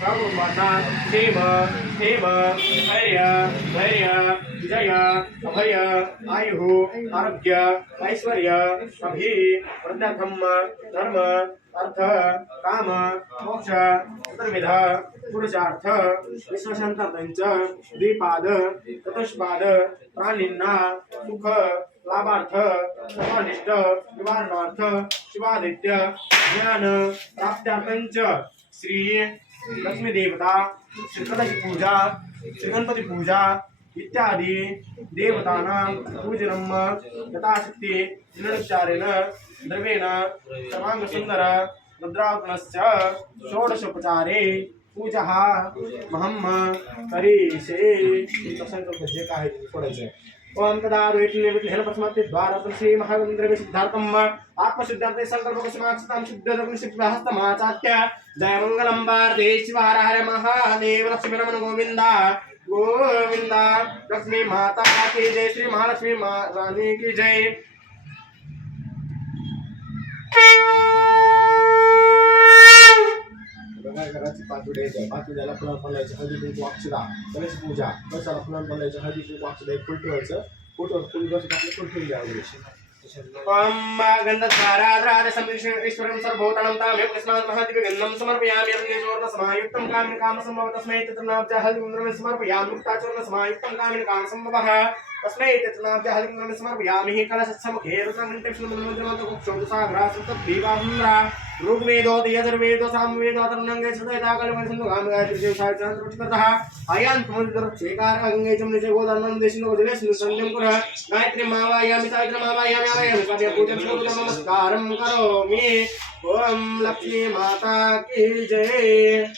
सर्वमाता क्षेम क्षेम धैर्य धैर्य विजय अभय आयु आरोग्य ऐश्वर्य अभि वृद्धार्थम धर्म अर्थ काम मोक्ष चतुर्विध पुरुषार्थ विश्वशांतांच द्विपाद चतुष्पाद प्राणिन्ना सुख लाभार्थ सर्वानिष्ट निवारणार्थ शिवादित्य ज्ञान प्राप्त्यार्थंच श्री लक्ष्मी देवता श्री गणेश पूजा श्री गणपति पूजा इत्यादि देवतानां पूजनम यथाशक्ति निरक्षारेण द्रव्येण सर्वांग सुंदर रुद्रात्मश्च षोडशोपचारे पूजा महम करीषे संकल्प जे काय थोडंसं ओम तदा वेटनेन प्रथमते द्वारं श्री महाविंद्रवे सिद्धार्थम आत्मसिद्धार्थे संकल्प समाक्षतां सिद्धं सिद्धहस्तमाचात्य जय मंगलम भारते शिवार हर महादेव लक्ष्मी रमण गोविंदा गोविंदा लक्ष्मी माता की जय श्री महालक्ष्मी रानी की जय घराची पाचुड्याला फुलं पडल्याची हळदी कुंकू अक्षदा गणेश पूजा कशाला फुलं पडल्याची हळदी कुंकू अक्षदा एक फुल ठेवायचं फोटो फुल बस आपलं फुल ठेवून द्यावं गंधधाराद्राद ईश्वरं सर्वभूतानां तामेव तस्मात् महादिव्य गन्धं समर्पयामि अग्निचूर्ण समायुक्तं कामिनी काम संभव तस्मै तन्नाब्ज हरिं समर्पयामि मुक्ताचूर्ण समायुक्तं कामिनी काम संभवः तस्मै तन्नाब्ज हरिं समर्पयामि कलशसम्मुखे रुद्राङ्गं ऋग्वेदो यजुर्वेदो सामवेदो तन्नंगे सदैता कलमसंतो गामगायत्री देवसायचन्द्रप्रतिपदः अयन्तमुद्रक्षेकार अंगे चमनिचे गोदानं देशिनो जलेषु संयम कुरः गायत्री मावायामि सावित्री मावायामि आवायामि पादे पूजन पूजन नमस्कारं करोमि ओम लक्ष्मी माता की जय।